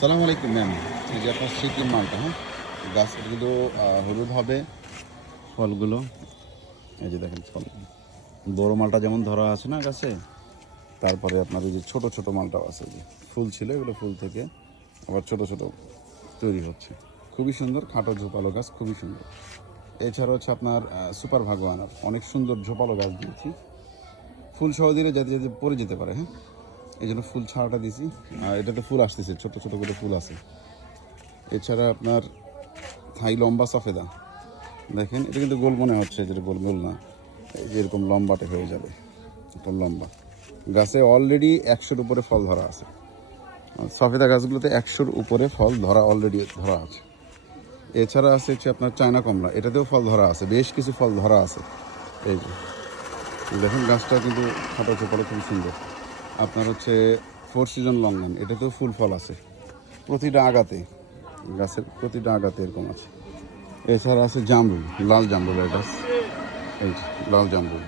সালাম আলাইকুম ম্যাম। এই যে আপনার সিকিম মালটা, হ্যাঁ, গাছগুলো হলুদ হবে, ফলগুলো এই যে দেখেন ফল। বড় মালটা যেমন ধরা আছে না গাছে, তারপরে আপনার ওই যে ছোটো ছোটো মালটাও আছে, যে ফুল ছিল এগুলো ফুল থেকে আবার ছোট ছোট তৈরি হচ্ছে। খুবই সুন্দর, খাটো ঝোপালো গাছ, খুবই সুন্দর। এছাড়া হচ্ছে আপনার সুপার ভাগোয়ানার অনেক সুন্দর ঝোপালো গাছ দিয়েছি, ফুল সহ দিলে যাতে যাতে পড়ে যেতে পারে, হ্যাঁ, এই জন্য ফুল ছাড়াটা দিয়েছি। আর এটাতে ফুল আসতেছে, ছোটো ছোটো করে ফুল আছে। এছাড়া আপনার থাই লম্বা সফেদা দেখেন, এটা কিন্তু গোল মনে হচ্ছে, যেটা গোল গোল না, এই যে এরকম লম্বাটে হয়ে যাবে, এটা লম্বা। গাছে অলরেডি 100-র উপরে ফল ধরা আছে। সফেদা গাছগুলোতে 100-র উপরে ফল ধরা অলরেডি ধরা আছে। এছাড়া আছে হচ্ছে আপনার চায়না কমলা, এটাতেও ফল ধরা আছে, বেশ কিছু ফল ধরা আছে। এই যে দেখুন গাছটা কিন্তু খাটো চোপালো, খুব সুন্দর। আপনার হচ্ছে 4 সিজন লঙ্ঘন, এটাতেও ফুল ফল আছে প্রতিটা আগাতে, গাছের প্রতিটা আগাতে এরকম আছে। এছাড়া আছে জামরুল, লাল জামরুলের গাছ, এই যে লাল জামরুল।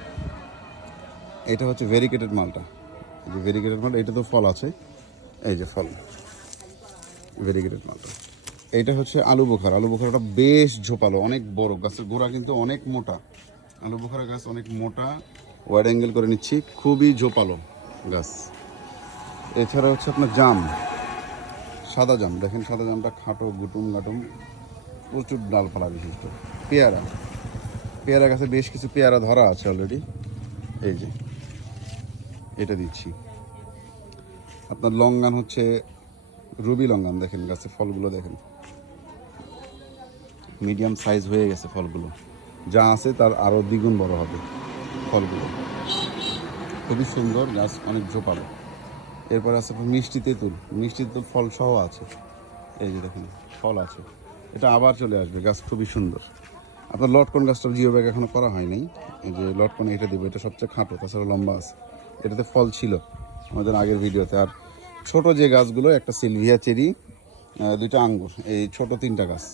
এটা হচ্ছে ভেরিকেটেড মালটা, এই যে ভেরিকেটেড মাল, এটা তো ফল আছে, এই যে ফল ভেরিকেটেড মালটা। এইটা হচ্ছে আলু বোখারা, আলু বোখারাটা বেশ ঝোপালো, অনেক বড়, গাছের গোড়া কিন্তু অনেক মোটা। আলু বোখারা গাছ অনেক মোটা, ওয়াইড অ্যাঙ্গেল করে নিচ্ছি, খুবই ঝোপালো গাছ। এছাড়া হচ্ছে আপনার জাম, সাদা জাম দেখেন, সাদা জামটা খাটো গুটুম গাটুম, প্রচুর ডালপালা বিশিষ্ট। পেয়ারা, পেয়ারা গাছে বেশ কিছু পেয়ারা ধরা আছে অলরেডি, এই যে এটা দিচ্ছি। আপনার লঙ্গান হচ্ছে রুবি লঙ্গান, দেখেন গাছে ফলগুলো দেখেন, মিডিয়াম সাইজ হয়ে গেছে ফলগুলো, যা আছে তার আরও দ্বিগুণ বড় হবে ফলগুলো। খুবই সুন্দর গাছ, অনেক ঝোপালো। এরপর আছে মিষ্টি তেঁতুল, মিষ্টি তেঁতুল ফল সহ আছে, এই যে দেখেন ফল আছে, এটা আবার চলে আসবে, গাছ খুবই সুন্দর। আপনার লটকন গাছটার জিও ব্যাগ এখনো করা হয়নি, এই যে লটকন এটা দেবো, এটা সবচেয়ে খাটো, তাছাড়া লম্বা আছে, এটাতে ফল ছিল আমাদের আগের ভিডিওতে। আর ছোট যে গাছগুলো, একটা সিলভিয়া চেরি, দুইটা আঙ্গুর, এই ছোট 3টা গাছ,